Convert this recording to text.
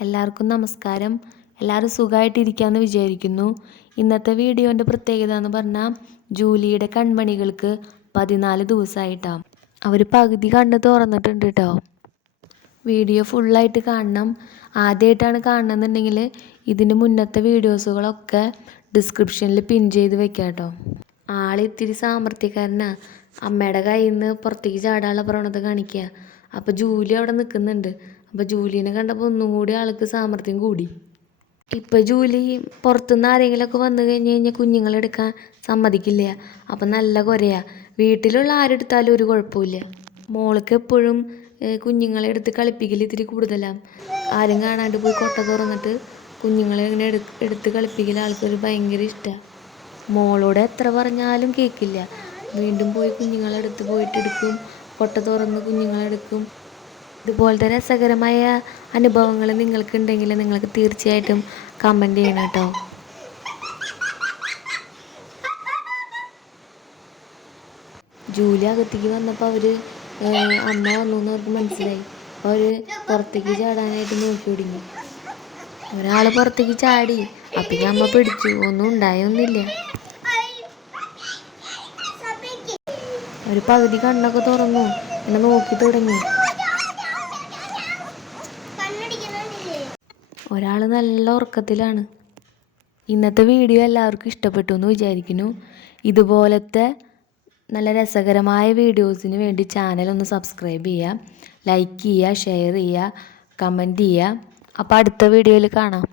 എല്ലാവർക്കും നമസ്കാരം. എല്ലാവരും സുഖമായിട്ടിരിക്കാമെന്ന് വിചാരിക്കുന്നു. ഇന്നത്തെ വീഡിയോന്റെ പ്രത്യേകത എന്ന് പറഞ്ഞാൽ ജൂലിയുടെ കൺമണികൾക്ക് പതിനാല് ദിവസമായിട്ടാണ് അവർ പകുതി കണ്ണ് തുറന്നിട്ടുണ്ട് കേട്ടോ വീഡിയോ ഫുള്ളായിട്ട് കാണണം. ആദ്യമായിട്ടാണ് കാണണമെന്നുണ്ടെങ്കിൽ ഇതിന് മുന്നത്തെ വീഡിയോസുകളൊക്കെ ഡിസ്ക്രിപ്ഷനിൽ പിൻ ചെയ്ത് വെക്കാം കേട്ടോ ആളിത്തിരി സാമർത്ഥ്യക്കാരനാ അമ്മയുടെ കയ്യിൽ നിന്ന് പുറത്തേക്ക് ചാടാനുള്ള പ്രവണത കാണിക്കുക അപ്പോൾ ജൂലി അവിടെ നിൽക്കുന്നുണ്ട് അപ്പോൾ ജൂലിനെ കണ്ടപ്പോൾ ഒന്നുകൂടി ആൾക്ക് സാമർഥ്യം കൂടി. ഇപ്പം ജൂലി പുറത്തുനിന്ന് ആരെങ്കിലുമൊക്കെ വന്നു കഴിഞ്ഞ് കഴിഞ്ഞാൽ കുഞ്ഞുങ്ങളെടുക്കാൻ സമ്മതിക്കില്ല. അപ്പം നല്ല കുറയാ വീട്ടിലുള്ള ആരെടുത്താലും ഒരു കുഴപ്പമില്ല മോൾക്ക് എപ്പോഴും കുഞ്ഞുങ്ങളെ എടുത്ത് കളിപ്പിക്കൽ ഇത്തിരി കൂടുതലാണ് ആരും കാണാണ്ട് പോയി കൊട്ട തുറന്നിട്ട് കുഞ്ഞുങ്ങളെ ഇങ്ങനെ എടു എടുത്ത് കളിപ്പിക്കൽ ആൾക്കൊരു ഭയങ്കര ഇഷ്ടമാണ് മോളോട് എത്ര പറഞ്ഞാലും കേൾക്കില്ല വീണ്ടും പോയി കുഞ്ഞുങ്ങളെ എടുത്ത് പോയിട്ട് കൊട്ട തുറന്ന് കുഞ്ഞുങ്ങളെടുക്കും ഇതുപോലത്തെ രസകരമായ അനുഭവങ്ങൾ നിങ്ങൾക്കുണ്ടെങ്കിൽ നിങ്ങൾക്ക് തീർച്ചയായിട്ടും കമന്റ് ചെയ്യണം കേട്ടോ. ജൂലി അകത്തേക്ക് വന്നപ്പോൾ അവർ അമ്മ വന്നു എന്ന് അവർക്ക് മനസ്സിലായി. അവർ പുറത്തേക്ക് ചാടാനായിട്ട് നോക്കി ഒടുങ്ങി ഒരാൾ പുറത്തേക്ക് ചാടി. അപ്പം അമ്മ പിടിച്ചു. ഒന്നും ഉണ്ടായൊന്നുമില്ല. ഒരു പകുതി കണ്ണൊക്കെ തുറന്നു. എന്നെ നോക്കി തുടങ്ങി. ഒരാൾ നല്ല ഉറക്കത്തിലാണ്. ഇന്നത്തെ വീഡിയോ എല്ലാവർക്കും ഇഷ്ടപ്പെട്ടു എന്ന് വിചാരിക്കുന്നു. ഇതുപോലത്തെ നല്ല രസകരമായ വീഡിയോസിന് വേണ്ടി ചാനൽ ഒന്ന് സബ്സ്ക്രൈബ് ചെയ്യുക ലൈക്ക് ചെയ്യുക ഷെയർ ചെയ്യുക കമന്റ് ചെയ്യുക. അപ്പോൾ അടുത്ത വീഡിയോയിൽ കാണാം.